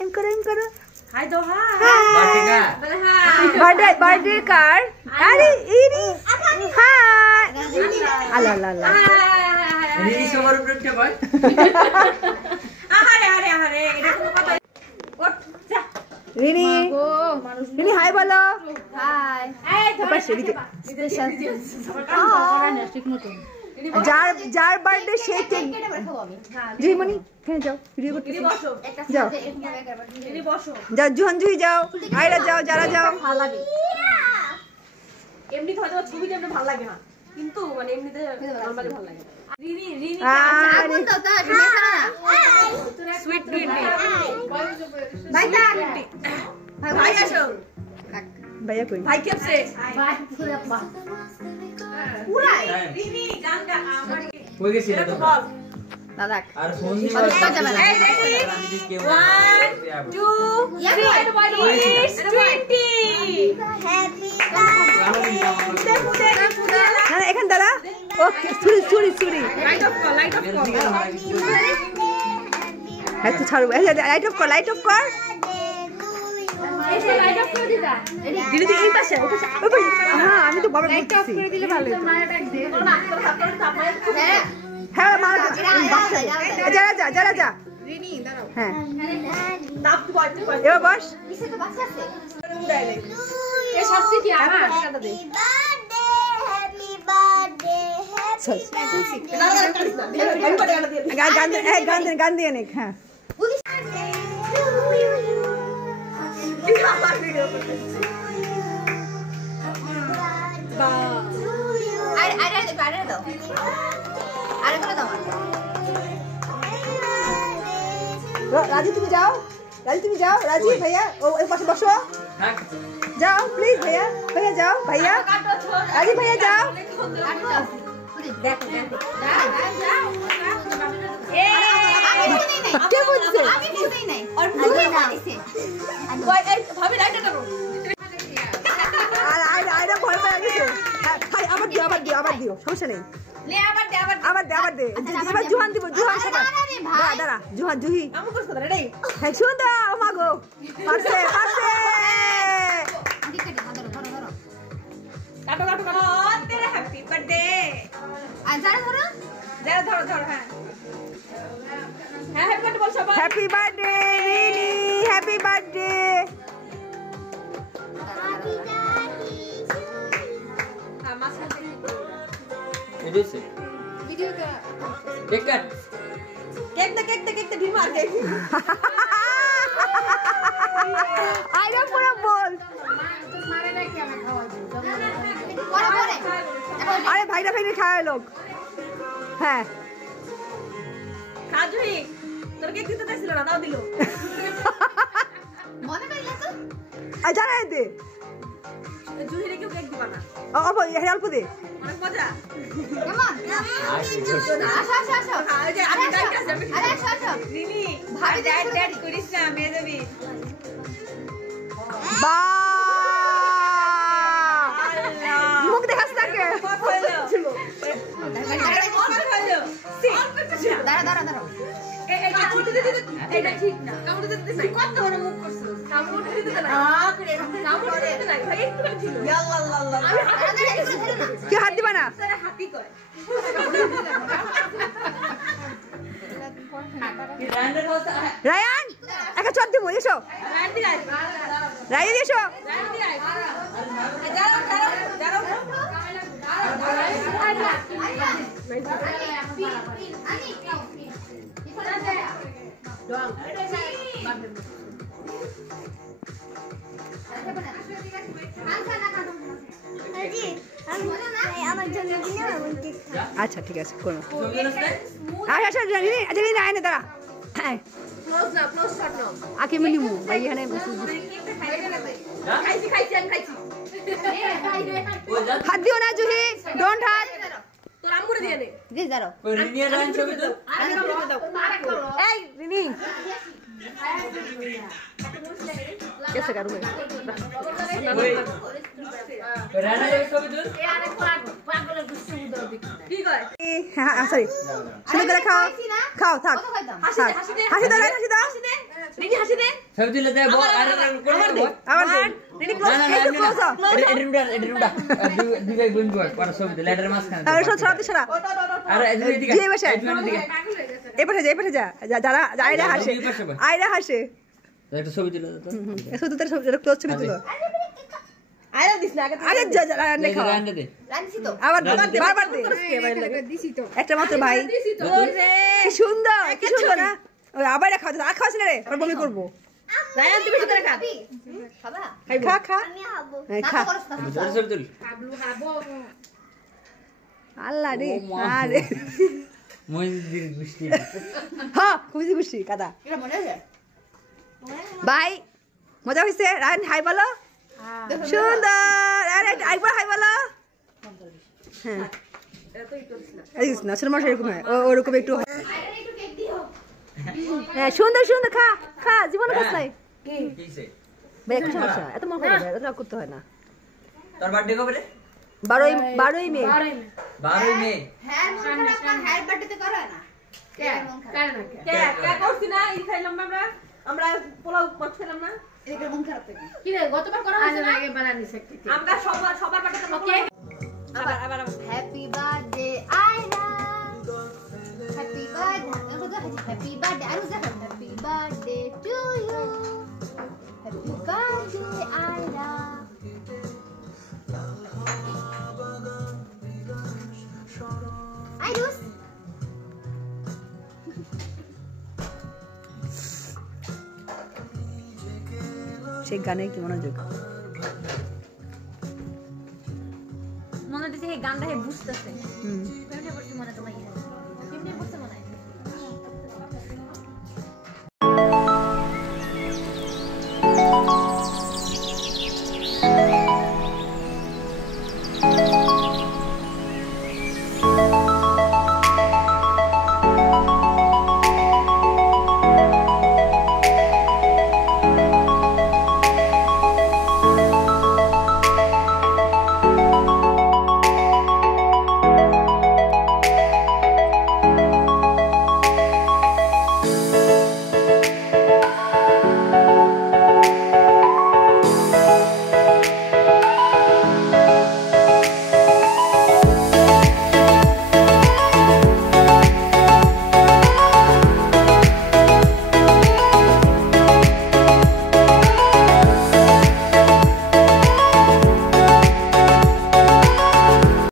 M करो हाय दो हाय birthday card अरे इरी हाय अला ला ला রিনি সবার উপরে উঠে বল আরে আরে আরে এটা কোনো কথা ওঠ যা রিনি রিনি হাই বলো হাই এই ধর স্পেশাল যার বার্থডে সে কেক কেটে রাখবো আমি জি মনি এখানে যাও ভিডিও করতে দিদি বসো একটা যাও। সাথে এরকম ভাবে একবার দিদি বসো যাও জুহান জুহি যাও আয়রা যাও যারা যাও ভালো লাগে এমনি হয়তো ছবিতে এমনি ভালো লাগে না কিন্তু মানে এমনিতে নরমালি ভালো লাগে রিনি রিনি আরে তো তো মেসা না সুইট রিনি ভাই দা ভাই আসো ভাইয়া কই ভাই কেমছে ভাই পুরো পা পুরাই রিনি গানটা আমার কই গেছিল তো বল দাদা আর ফোন দিয়ে সব কাজ যাবে না। এই রেডি 1 2 3 it's 20 না না এখান দাঁড়া ওকে সুরি লাইট অফ কর হ্যাঁ তো ছাড়ো লাইট অফ কর লাইট অফ করে দিদা দিদি তুই এই পাশে হ্যাঁ আমি তো বাবা লাইট অফ করে দিলে ভালো হতো হ্যাঁ মা যারা যা রিনি দাঁড়াও হ্যাঁ তাপ তো বাড়তে পারে এবার বস কিসে তো বাচ্চা আছে উড়াইলে এই শাস্তি কি আমার টাকাটা দে আমি টাকাটা দিয়ে গান দিয়ে নে হ্যাঁ আমার ভিডিও করতে আরে দাও আরে করে দাও রাজি তুমি যাও রাজি ভাইয়া ও এই পাশে বসো থাক যাও প্লিজ ভাইয়া যাও ভাইয়া কাটো ছোট রাজি ভাইয়া যাও দেখো কে বলছে আমি বুঝেই নাই আর বুঝেই না ওই এই ভাবি লাইটটা করো আর আইরা ভয় পেয়ে গেছে খাই আবার দিও সমস্যা নেই লে আবার দে এবার জুহান দিব সেটা দাঁড়া জুহান জুহি আমি কষ্ট করে রে হ্যাঁ সুন্দর ও মাগো পারছে কাটো তেরে হ্যাপি বার্থডে আর ধরো ধরো হ্যাঁ হ্যাপি বার্থডে বল সবাই happy birthday Rini happy birthday এডিসে ভিডিও কা কেক কাট কেক দে ঢিল মার দে আইরা পুরো বল মারে না কি আমি খাওয়া দিই পরে আরে ভাইরা খায় লোক হ্যাঁ কাজুই তোর কেক দিতে চাইছিল না দাও দিল মনে পাইলা তো আর জানাই দে জুহিরে কেউ কেক দিবা না অল্প দে অনেক মজা কেমন আসো ওই যে আমি ডাইট আছে আরে আসো রিনি ভাবি ড্যাড করিস না মেয়ে দেবি বা মুখ দেখাস তাকে দাঁড়া এটা ঠিক না কামড় দিতে কত বড় মুখ করছো কামড় দিতে না কামড় দিতে না ভাই একটু ছিল আল্লাহ কি হাত দিবা না তোরা হাতি কয় রায়ান একটা চট দিব এসো রান্দি আই রায়ান এসো রান্দি আই দাঁড়াও আচ্ছা ঠিক আছে কোনো আচ্ছা রায়নে দাঁড়া হ্যাঁ ক্লোজ শট নাও আকে মিলিমু ভাই এখানে খাইছি আমি খাইছি হাত দিও না জুহি ডোন্ট হাত তোর আম্মুরে দিয়ে নে জি দাঁড়াও ওই রিনিয়া রান ছবি তো আমি কামড় দাও এই রিনি कैसे करूं मैं ওই রানা এই ছবি তো ঠিক হয় হ্যাঁ সরি শুনে করে খাও খাও থাক হাসি দে হাসি দাও রিনি হাসি দে ছবি তুলে দে বল আরে আমার দে আবার দে রিনি না না একটু close up। এডরুডা দুই ভাই বোন বল পড়া ছবি তুলে লেটার মাঝখানে আরে সরা সরা আরে এদিকে জি বসে এদিকে এপারে যা যারা আইরা হাসে আইরা হাসে একটা ছবি তুলে দে তো শুধু তোর ছবি ক্লোজ ছবি তুলো আইরা দিস না আরে যা রান্না খাও রান্না দে রাঁধছি তো আবার বারবার দে একটা মাত্র ভাই কি সুন্দর না ওই আবার খাওয়া আর খাওয়াছ না রে আর বমি করবো রায়ান তুমি ভিতরে খা খাবা খা খা আমি খাবো এই না খা। করছ না ছবি তুল আল্লাহ রে ও মা। আরে মইদির গুষ্টি হ্যাঁ খুশি খুশি কাদা এটা মনে আছে ভাই মজা হয়েছে রান হাই বলো সুন্দর আরে একবার হাই বলো হ্যাঁ এই না ছোট মানুষ এরকম হয় ওরকম একটু হয় আইরা একটু কেক দিও হ্যাঁ সুন্দর সুন্দর খা খা জীবনে কাজ নাই কিছে ভাই একটা সমস্যা এত মন খারাপ এত রাগ করতে হয় না তোর বার্থডে কবে রে 12ই মে 12 মে হ্যাঁ মন খারাপ না হ্যাঁ বার্থডেতে করে না কে মন খারাপ কে কে করছি না ই খাইলাম না আমরা পোলাও মাছ খেলাম না এদিকে মন খারাপ থাকে কি রে গতবার করা হয়েছে না আমরা সবার বাড়িতে ওকে আবার happy birthday Ayra happy birthday happy birthday আর happy birthday to you happy birthday Ayra আইরুস সেই গানে কি মনোযোগ মনে হচ্ছে এই গানটা হে বুঝতেছে হুম প্রেমে পড়ছি মনে তোমার